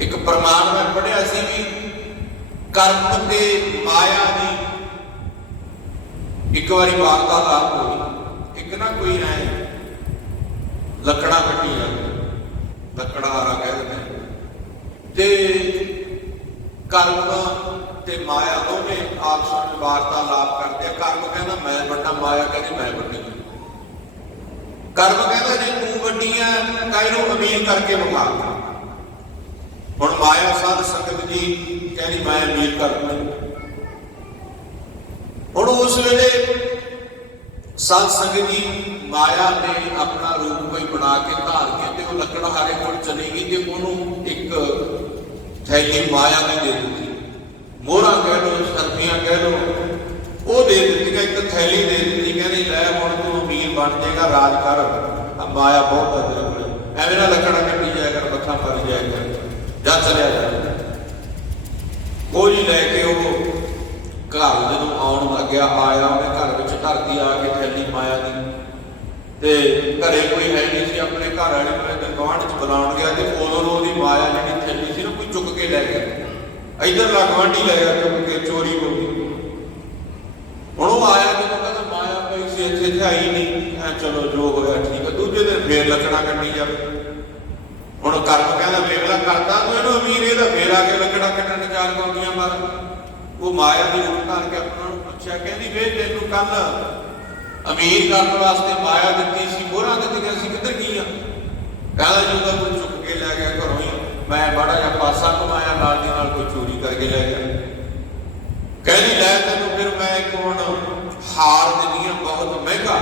ਇੱਕ ਪ੍ਰਮਾਣ ਮੈਂ ਪੜਿਆ ਸੀ ਵੀ ਕਰਮ ਤੇ ਮਾਇਆ ਦੀ ਇੱਕ ਵਾਰੀ ਵਾਰਤਾਲਾਪ ਹੋਈ, ਇੱਕ ਨਾ ਕੋਈ ਐ ਲੱਕੜਾ ਕੱਟੀ ਜਾਂਦਾ ਲੱਕੜਾ ਹਾਰਾ ਕਹਿ ਦਿੰਦੇ ਨੇ। ਤੇ ਕਰਮ ਤੇ ਮਾਇਆ ਦੋਵੇਂ ਆਪਸ ਵਿੱਚ ਵਾਰਤਾਲਾਪ ਕਰਦੇ ਆ। ਕਰਮ ਕਹਿੰਦਾ, ਮੈਂ ਵੱਡਾ ਮਾਇਆ ਕਹਿੰਦੀ, ਮੈਂ ਵੱਡੀ ਕਰਮ ਕਹਿੰਦਾ, ਜੇ ਤੂੰ ਵੱਡੀ ਐ ਤਾਂ ਇਹਨੂੰ ਅਮੀਰ ਕਰਕੇ ਵਿਖਾ ਸੰਗਤ ਜੀ ਕਹਿੰਦੀ ਮੈਂ ਅਮੀਰ ਕਰ ਦੂੰ ਹੁਣ ਉਸ ਵੇਲੇ ਸਾਧ ਸੰਗਤ ਜੀ ਮਾਇਆ ਨੇ ਆਪਣਾ ਰੂਪ ਕੋਈ ਬਣਾ ਕੇ ਧਾਰ ਕੇ ਤੇ ਉਹ ਲੱਕੜਹਾਰੇ ਕੋਲ ਚਲੀ ਗਈ ਤੇ ਉਹਨੂੰ ਇੱਕ ਥੈਲੀ ਮਾਇਆ ਨੇ ਦੇ ਦਿੱਤੀ ਮੋਹਰਾ ਕਹਿ ਲੋ ਸਰਦੀਆਂ ਕਹਿ ਲੋ ਉਹ ਦੇ ਦਿੱਤੀ ਇੱਕ ਥੈਲੀ ਦੇ ਦਿੱਤੀ ਕਹਿੰਦੀ ਲੈ ਹੁਣ ਤੂੰ ਅਮੀਰ ਬਣ ਜਾਏਗਾ ਰਾਜ ਕਰ ਆ ਮਾਇਆ ਬਹੁਤ ਹੈ ਤੇਰੇ ਕੋਲ ਐਵੇਂ ਨਾ ਲੱਕੜਾਂ ਕੱਟੀ ਜਾਇਆ ਕਰ ਮੱਥਾ ਮਾਰੀ ਜਾਇਆ ਕਰ ਜਾ ਚਲਿਆ ਜਾ ਲੈ ਕੇ ਉਹ ਘਰ ਜਦੋਂ ਆਉਣ ਲੱਗਿਆ, ਆਇਆ, ਉਹਨੇ ਘਰ ਵਿੱਚ ਧਰਤੀ ਆ ਕੇ ਥੈਲੀ ਮਾਇਆ ਦੀ। ਤੇ ਘਰੇ ਕੋਈ ਹੈ ਨਹੀਂ ਸੀ, ਆਪਣੇ ਘਰ ਵਾਲੇ ਨੂੰ ਇਹਦੇ ਗਵਾਂਢ ਚ ਬੁਲਾਉਣ ਗਿਆ ਤੇ ਉਦੋਂ ਉਹਦੀ ਮਾਇਆ ਜਿਹੜੀ ਥੈਲੀ ਸੀ ਨਾ, ਕੋਈ ਚੁੱਕ ਕੇ ਲੈ ਗਿਆ। ਇਧਰ ਲਾ ਗਵਾਂਢੀ ਲੈ ਗਿਆ, ਚੁੱਕ ਕੇ ਚੋਰੀ ਹੋ ਗਈ। ਹੁਣ ਉਹ ਆਇਆ ਜਦੋਂ ਕਹਿੰਦਾ, ਮਾਇਆ ਪਈ ਸੀ, ਇੱਥੇ ਇੱਥੇ ਆਈ ਨਹੀਂ। ਐ ਚਲੋ, ਜੋ ਹੋਇਆ ਠੀਕ ਹੈ ਦੂਜੇ ਦਿਨ ਫੇਰ ਲੱਕੜਾਂ ਕੱਢੀ ਜਾਵੇ। ਹੁਣ ਕਰਮ ਕਹਿੰਦਾ ਵੇਖਲਾ ਕਰਦਾ ਤੂੰ ਇਹਨੂੰ, ਅਮੀਰ ਇਹਦਾ ਫੇਰ ਆ ਕੇ ਲੱਕੜਾਂ ਕੱਢਣ ਚਾਰ ਕੌਂਦੀਆਂ ਮਾਰ ਉਹ ਮਾਇਆ ਦੀ ਰੂਪ ਧਾਰ ਕੇ ਆਪਣਾ ਨੂੰ ਪੁੱਛਿਆ, ਕਹਿੰਦੀ ਵੇ ਤੈਨੂੰ ਕੱਲ ਅਮੀਰ ਕਰਨ ਵਾਸਤੇ ਮਾਇਆ ਦਿੱਤੀ ਸੀ, ਮੋਹਰਾਂ ਦਿੱਤੀਆਂ ਸੀ, ਕਿੱਧਰ ਗਈਆਂ ਕਹਿੰਦਾ ਜੀ ਉਹਦਾ ਕੋਈ ਚੁੱਕ ਕੇ ਲੈ ਗਿਆ ਘਰੋਂ ਹੀ, ਮੈਂ ਬੜਾ ਜਿਹਾ ਪਾਸਾ ਕਮਾਇਆ, ਨਾਲ ਦੀ ਨਾਲ ਕੋਈ ਚੋਰੀ ਕਰਕੇ ਲੈ ਗਿਆ। ਕਹਿੰਦੀ, ਲੈ ਤੈਨੂੰ ਫਿਰ ਮੈਂ ਇੱਕ ਹਾਰ ਦਿੰਦੀ ਹਾਂ ਬਹੁਤ ਮਹਿੰਗਾ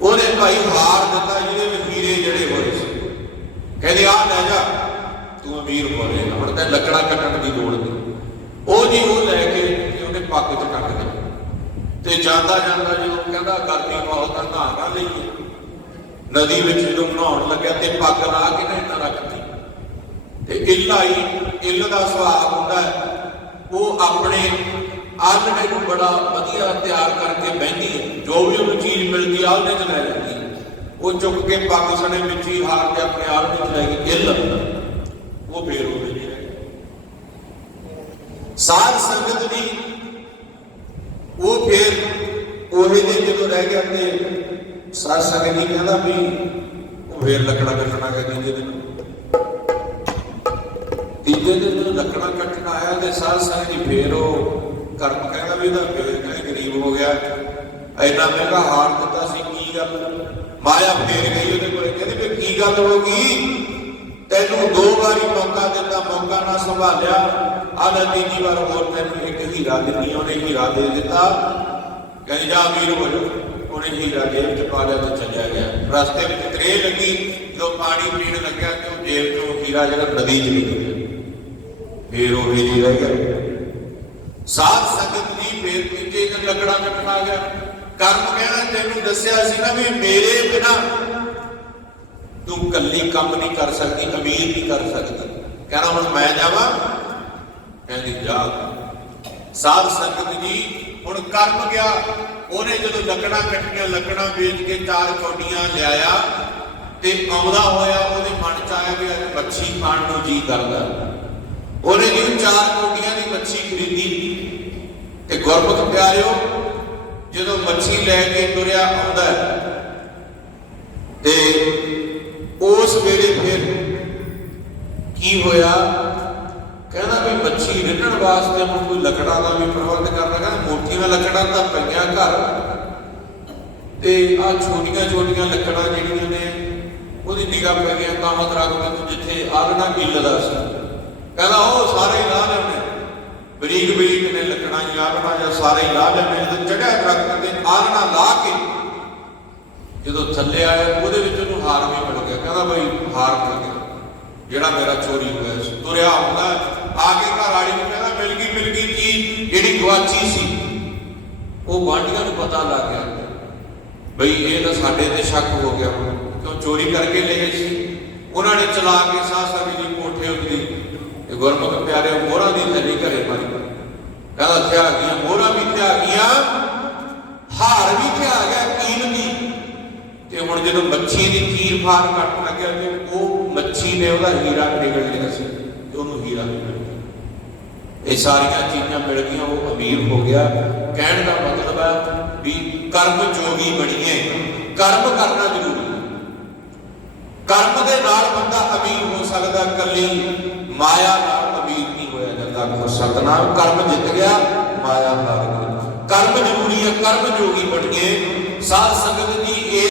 ਉਹਨੇ ਭਾਈ ਹਾਰ ਦਿੱਤਾ, ਜਿਹਦੇ ਵਿੱਚ ਹੀਰੇ ਜੜੇ ਹੋਏ ਸੀ। ਕਹਿੰਦੇ ਆ ਲੈ ਜਾ, ਤੂੰ ਅਮੀਰ ਹੋ ਜਾਏਗਾ ਹੁਣ ਤਾਂ ਲੱਕੜਾਂ ਕੱਟਣ ਦੀ ਲੋੜ ਨਹੀਂ। ਉਹ ਜੀ ਉਹ ਲੈ ਕੇ ਤੇ ਉਹਨੇ ਪੱਗ 'ਚ ਟੰਗ ਦਿੱਤਾ ਤੇ ਜਾਂਦਾ ਜਾਂਦਾ ਜਦੋਂ ਕਹਿੰਦਾ ਗਰਮੀ ਬਹੁਤ ਆ ਨਹਾ ਨਾ ਲਈਏ ਨਦੀ ਵਿੱਚ ਜਦੋਂ ਨਹਾਉਣ ਲੱਗਿਆ ਤੇ ਪੱਗ ਲਾ ਕੇ ਨਾ ਇੱਦਾਂ ਰੱਖਦੀ ਤੇ ਇੱਲਾ ਹੀ ਇੱਲ ਦਾ ਸੁਭਾਅ ਹੁੰਦਾ ਉਹ ਆਪਣੇ ਆਲਣੇ ਨੂੰ ਬੜਾ ਵਧੀਆ ਤਿਆਰ ਕਰਕੇ ਬਹਿੰਦੀ ਹੈ। ਜੋ ਵੀ ਉਹਨੂੰ ਚੀਜ਼ ਮਿਲਦੀ ਆ ਆਲਣੇ 'ਚ ਲੈ ਲੈਂਦੀ ਉਹ ਚੁੱਕ ਕੇ ਪੱਗ ਸਣੇ ਵਿੱਚ ਹੀ ਹਾਰ ਕੇ ਆਪਣੇ ਆਲਣੇ 'ਚ ਲੈ ਗਈ। ਇੱਲ, ਉਹ ਫੇਰ ਉਹਦੇ ਸਾਧ ਸੰਗਤ ਦੀ ਉਹ ਫੇਰ ਉਹੇ ਦੇ ਜਦੋਂ ਰਹਿ ਗਿਆ ਤੇ ਸਾਧ ਸੰਗਤ ਜੀ ਕਹਿੰਦਾ ਵੀ ਉਹ ਫੇਰ ਲੱਕੜਾ ਕੱਟਣਾ ਗਿਆ ਦੂਜੇ ਦਿਨ। ਤੀਜੇ ਦਿਨ ਜਦੋਂ ਲੱਕੜਾਂ ਕੱਟਣ ਆਇਆ ਤੇ ਸਾਧ ਸੰਗਤ ਜੀ ਫੇਰ ਉਹ ਕਰਮ ਕਹਿੰਦਾ ਵੀ ਇਹਦਾ ਫੇਰ ਕਹਿੰਦੇ ਗਰੀਬ ਹੋ ਗਿਆ। ਐਨਾ ਮਹਿੰਗਾ ਹਾਰ ਦਿੱਤਾ ਸੀ, ਕੀ ਗੱਲ? ਮਾਇਆ ਫੇਰ ਗਈ ਉਹਦੇ ਕੋਲ, ਕਹਿੰਦੀ ਵੀ ਕੀ ਗੱਲ ਹੋ ਗਈ? ਤੈਨੂੰ ਦੋ ਵਾਰੀ ਮੌਕਾ ਦਿੱਤਾ, ਮੌਕਾ ਨਾ ਸੰਭਾਲਿਆ। ਆ ਲੈ ਤੀਜੀ ਵਾਰ ਹੋਰ ਤੈਨੂੰ ਇੱਕ ਹੀਰਾ ਦਿੱਤੀ, ਉਹਨੇ ਹੀਰਾ ਦੇ ਦਿੱਤਾ। ਕਹਿੰਦੀ, ਜਾ ਅਮੀਰ ਹੋ ਜਾ। ਉਹਨੇ ਹੀਰਾ ਜੇਬ ਚ ਪਾ ਲਿਆ ਤੇ ਚੱਲਿਆ ਗਿਆ। ਰਸਤੇ ਵਿੱਚ ਤਰੇ ਲੱਗੀ, ਜਦੋਂ ਪਾਣੀ ਪੀਣ ਲੱਗਿਆ ਤੇ ਉਹ ਜੇਬ ਚੋਂ ਹੀਰਾ ਜਿਹੜਾ ਨਦੀ ਚ ਨਿਕਲ ਗਿਆ। ਫੇਰ ਉਹ ਹੀ ਰਹਿ ਗਿਆ। ਸਾਧ ਸੰਗਤ ਦੀ ਫੇਰ ਤੀਜੇ ਦਿਨ ਲੱਕੜਾ ਕੱਟਣ ਆ ਗਿਆ। ਕਰਮ ਕਹਿੰਦਾ, ਤੈਨੂੰ ਦੱਸਿਆ ਸੀ ਨਾ ਵੀ ਮੇਰੇ ਬਿਨਾ ਤੂੰ ਕੱਲੀ ਕੰਮ ਨਹੀਂ ਕਰ ਸਕਦੀ, ਅਮੀਰ ਨਹੀਂ ਕਰ ਸਕਦੀ। ਕਹਿੰਦਾ ਹੁਣ ਮੈਂ ਜਾਵਾਂ? ਕਹਿੰਦੀ ਜਾ। ਸਾਧ ਸੰਗਤ ਜੀ, ਹੁਣ ਕਰਮ ਗਿਆ। ਉਹਨੇ ਜਦੋਂ ਲੱਕੜਾਂ ਕੱਟੀਆਂ, ਲੱਕੜਾਂ ਵੇਚ ਕੇ ਚਾਰ ਚੌਡੀਆਂ ਲਿਆਇਆ ਤੇ ਆਉਂਦਾ ਹੋਇਆ ਉਹਦੇ ਮਨ ਚ ਆਇਆ ਵੀ ਅੱਜ ਮੱਛੀ ਖਾਣ ਨੂੰ ਜੀ ਕਰਦਾ। ਉਹਨੇ ਜੀ ਚਾਰ ਕੋਟੀਆਂ ਦੀ ਮੱਛੀ ਖਰੀਦੀ। ਤੇ ਗੁਰਮੁਖ ਪਿਆਰਿਓ, ਜਦੋਂ ਮੱਛੀ ਲੈ ਕੇ ਤੁਰਿਆ ਆਉਂਦਾ ਤੇ ਉਸ ਵੇਲੇ ਫਿਰ ਕੀ ਹੋਇਆ? ਕਹਿੰਦਾ ਵੀ ਮੱਛੀ ਰਿੰਨਣ ਵਾਸਤੇ ਹੁਣ ਕੋਈ ਲੱਕੜਾਂ ਦਾ ਵੀ ਪ੍ਰਬੰਧ ਕਰਨਾ ਕਹਿੰਦਾ ਮੋਟੀਆਂ ਲੱਕੜਾਂ ਤਾਂ ਪਈਆਂ ਘਰ। ਤੇ ਆ ਛੋਟੀਆਂ ਛੋਟੀਆਂ ਲੱਕੜਾਂ ਜਿਹੜੀਆਂ ਨੇ, ਉਹਦੀ ਨਿਗਾਹ ਪੈ ਗਈ ਕਾਮਤ ਰੱਖ ਜਿੱਥੇ ਆਲਣਾ ਮਿਲਦਾ ਸੀ। ਕਹਿੰਦਾ ਉਹ ਸਾਰੇ ਲਾਹ ਲਾ ਲੈਣੇ ਬਰੀਕ ਬਰੀਕ ਨੇ ਲੱਕੜਾਂ ਹੀ ਆਲਣਾ ਜਾਂ ਸਾਰੇ ਲਾਹ ਲਾ ਲੈਣੇ ਜਦੋਂ ਚੜਿਆ ਦਰਖਤ ਤੇ ਆਲਣਾ ਲਾ ਕੇ ਜਦੋਂ ਥੱਲੇ ਆਇਆ, ਉਹਦੇ ਵਿੱਚ ਹਾਰ ਵੀ ਮਿਲ ਗਿਆ। ਕਹਿੰਦਾ ਬਈ ਹਾਰ ਮਿਲ ਗਿਆ। ਜਿਹੜਾ ਮੇਰਾ ਚੋਰੀ ਹੋਇਆ ਸੀ। ਤੁਰਿਆ ਆਉਂਦਾ, ਆ ਕੇ ਘਰ ਵਾਲੀ ਨੂੰ ਕਹਿੰਦਾ, ਮਿਲ ਗਈ ਮਿਲ ਗਈ ਚੀਜ਼, ਜਿਹੜੀ ਗਵਾਚੀ ਸੀ। ਉਹ ਬਾਂਡੀਆਂ ਨੂੰ ਪਤਾ ਲੱਗ ਗਿਆ। ਬਈ ਇਹ ਤਾਂ ਸਾਡੇ ਤੇ ਸ਼ੱਕ ਹੋ ਗਿਆ। ਕਿਉਂ ਚੋਰੀ ਕਰਕੇ ਲੈ ਗਏ ਸੀ? ਉਹਨਾਂ ਨੇ ਚਲਾ ਕੇ ਸਾਹ ਸਾਰੀ ਦੀ ਕੋਠੇ ਉੱਤੇ ਗੁਰਮੁਖ ਪਿਆਰੇ ਮੋਹਰਾਂ ਦੀ ਥੈਲੀ ਘਰੇ ਮਾਰੀ ਕਹਿੰਦਾ ਇੱਥੇ ਆ ਮੋਹਰਾਂ ਵੀ ਇੱਥੇ ਆ ਹਾਰ ਵੀ ਇੱਥੇ ਗਿਆ? ਕੀਮਤੀ ਜਦੋਂ ਮੱਛੀ ਦੀ ਚੀਰ ਫਾਰ ਕੱਟ ਲੱਗਿਆ ਤੇ ਉਹ ਮੱਛੀ ਨੇ ਉਹਦਾ ਹੀਰਾ ਨਿਕਲ ਲਿਆ ਸੀ ਤੇ ਉਹਨੂੰ ਹੀਰਾ ਇਹ ਸਾਰੀਆਂ ਚੀਜ਼ਾਂ ਮਿਲ ਗਈਆਂ, ਉਹ ਅਮੀਰ ਹੋ ਗਿਆ। ਕਹਿਣ ਦਾ ਮਤਲਬ ਹੈ ਵੀ ਕਰਮ ਜੋਗੀ ਬਣੀਏ। ਕਰਮ ਕਰਨਾ ਜ਼ਰੂਰੀ ਕਰਮ ਦੇ ਨਾਲ ਬੰਦਾ ਅਮੀਰ ਹੋ ਸਕਦਾ ਕੱਲੀ ਮਾਇਆ ਨਾਲ ਅਮੀਰ ਨਹੀਂ ਹੋਇਆ ਜਾਂਦਾ। ਕੋ ਸਤਨਾਮ ਕਰਮ ਜਿੱਤ ਗਿਆ, ਮਾਇਆ ਹਾਰ ਗਈ ਕਰਮ ਜ਼ਰੂਰੀ ਹੈ, ਕਰਮ ਜੋਗੀ ਬਣੀਏ। ਸਾਧ ਸੰਗਤ